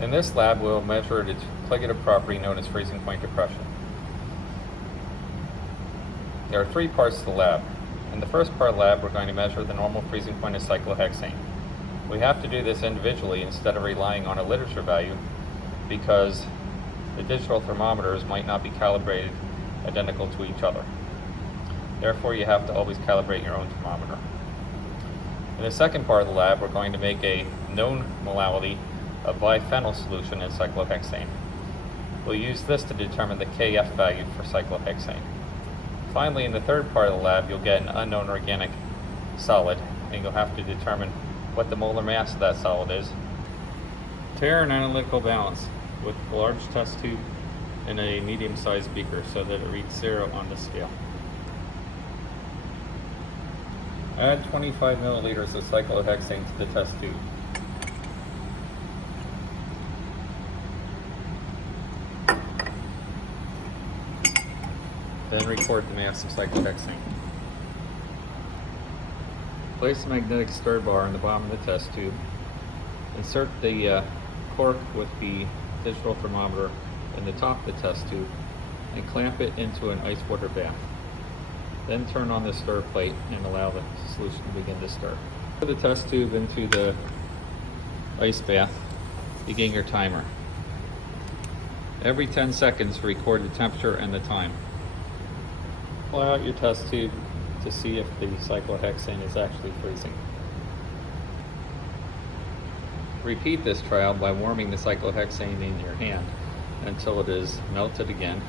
In this lab, we'll measure its colligative property known as freezing point depression. There are three parts to the lab. In the first part of the lab, we're going to measure the normal freezing point of cyclohexane. We have to do this individually instead of relying on a literature value because the digital thermometers might not be calibrated identical to each other. Therefore, you have to always calibrate your own thermometer. In the second part of the lab, we're going to make a known molality of biphenyl solution in cyclohexane. We'll use this to determine the Kf value for cyclohexane. Finally, in the third part of the lab, you'll get an unknown organic solid, and you'll have to determine what the molar mass of that solid is. Tare an analytical balance with a large test tube and a medium-sized beaker so that it reads 0 on the scale. Add 25 milliliters of cyclohexane to the test tube. Then record the mass of cyclohexane. Place the magnetic stir bar in the bottom of the test tube. Insert the cork with the digital thermometer in the top of the test tube and clamp it into an ice water bath. Then turn on the stir plate and allow the solution to begin to stir. Put the test tube into the ice bath. Begin your timer. Every 10 seconds, record the temperature and the time. Pull out your test tube to see if the cyclohexane is actually freezing. Repeat this trial by warming the cyclohexane in your hand until it is melted again,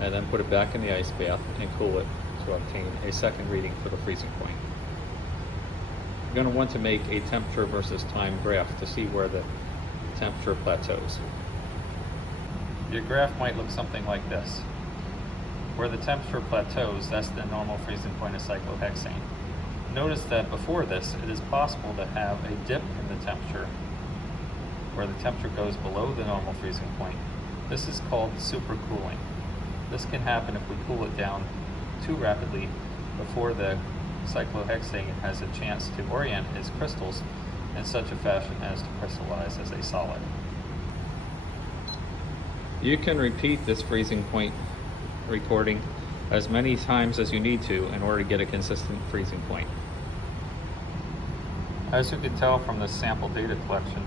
and then put it back in the ice bath and cool it to obtain a second reading for the freezing point. You're going to want to make a temperature versus time graph to see where the temperature plateaus. Your graph might look something like this. Where the temperature plateaus, that's the normal freezing point of cyclohexane. Notice that before this, it is possible to have a dip in the temperature where the temperature goes below the normal freezing point. This is called supercooling. This can happen if we cool it down too rapidly before the cyclohexane has a chance to orient its crystals in such a fashion as to crystallize as a solid. You can repeat this freezing point recording as many times as you need to in order to get a consistent freezing point. As you can tell from the sample data collection,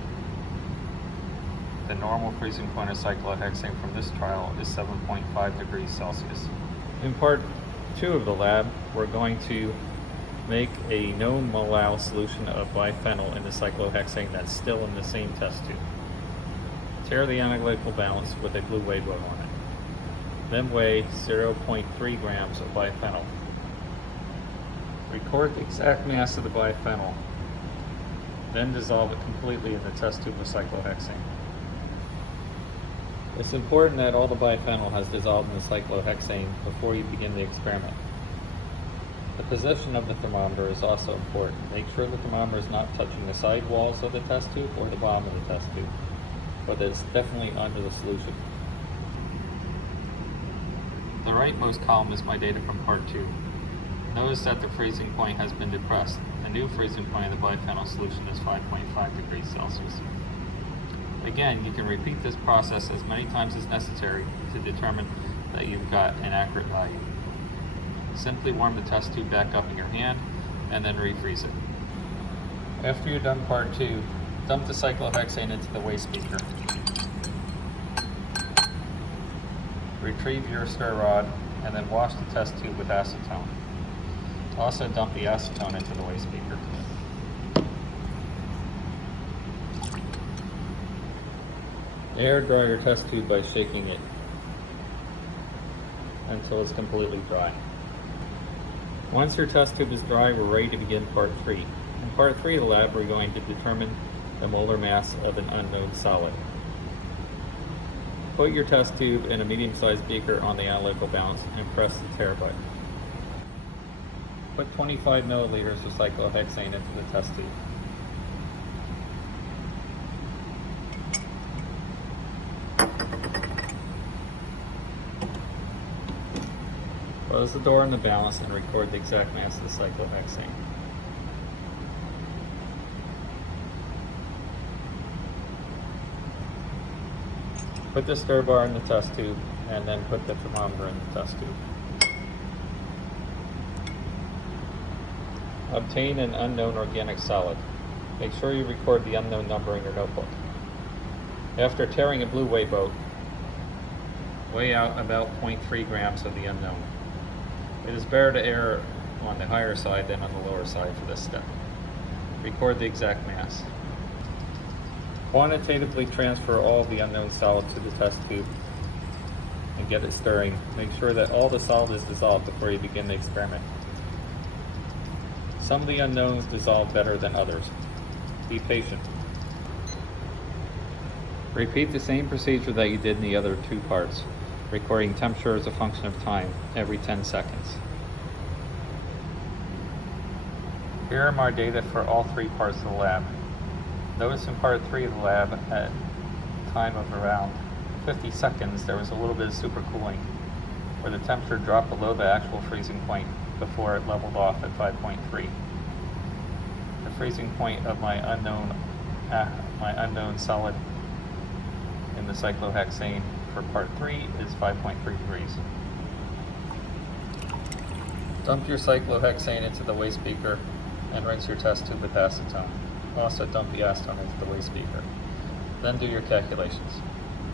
the normal freezing point of cyclohexane from this trial is 7.5 degrees Celsius. In part 2 of the lab, we're going to make a known molar solution of biphenyl in the cyclohexane that's still in the same test tube. Tare the analytical balance with a blue weigh boat on it. Then weigh 0.3 grams of biphenyl. Record the exact mass of the biphenyl. Then dissolve it completely in the test tube of cyclohexane. It's important that all the biphenyl has dissolved in the cyclohexane before you begin the experiment. The position of the thermometer is also important. Make sure the thermometer is not touching the side walls of the test tube or the bottom of the test tube, but that it's definitely under the solution. The rightmost column is my data from part 2. Notice that the freezing point has been depressed. The new freezing point of the biphenyl solution is 5.5 degrees Celsius. Again, you can repeat this process as many times as necessary to determine that you've got an accurate value. Simply warm the test tube back up in your hand and then refreeze it. After you're done part 2, dump the cyclohexane into the waste beaker. Retrieve your stir rod and then wash the test tube with acetone. Also dump the acetone into the waste beaker. Air dry your test tube by shaking it until it's completely dry. Once your test tube is dry, we're ready to begin part 3. In part 3 of the lab, we're going to determine the molar mass of an unknown solid. Put your test tube in a medium-sized beaker on the analytical balance and press the tare button. Put 25 milliliters of cyclohexane into the test tube. Close the door on the balance and record the exact mass of the cyclohexane. Put the stir bar in the test tube and then put the thermometer in the test tube. Obtain an unknown organic solid. Make sure you record the unknown number in your notebook. After tearing a blue weigh boat, weigh out about 0.3 grams of the unknown. It is better to err on the higher side than on the lower side for this step. Record the exact mass. Quantitatively transfer all the unknown solid to the test tube and get it stirring. Make sure that all the solid is dissolved before you begin the experiment. Some of the unknowns dissolve better than others. Be patient. Repeat the same procedure that you did in the other two parts, recording temperature as a function of time every 10 seconds. Here are my data for all three parts of the lab. Notice in part 3 of the lab, at a time of around 50 seconds, there was a little bit of supercooling, where the temperature dropped below the actual freezing point before it leveled off at 5.3. The freezing point of my unknown solid in the cyclohexane for part 3 is 5.3 degrees. Dump your cyclohexane into the waste beaker and rinse your test tube with acetone. Also dump the acetone into the waste beaker. Then do your calculations.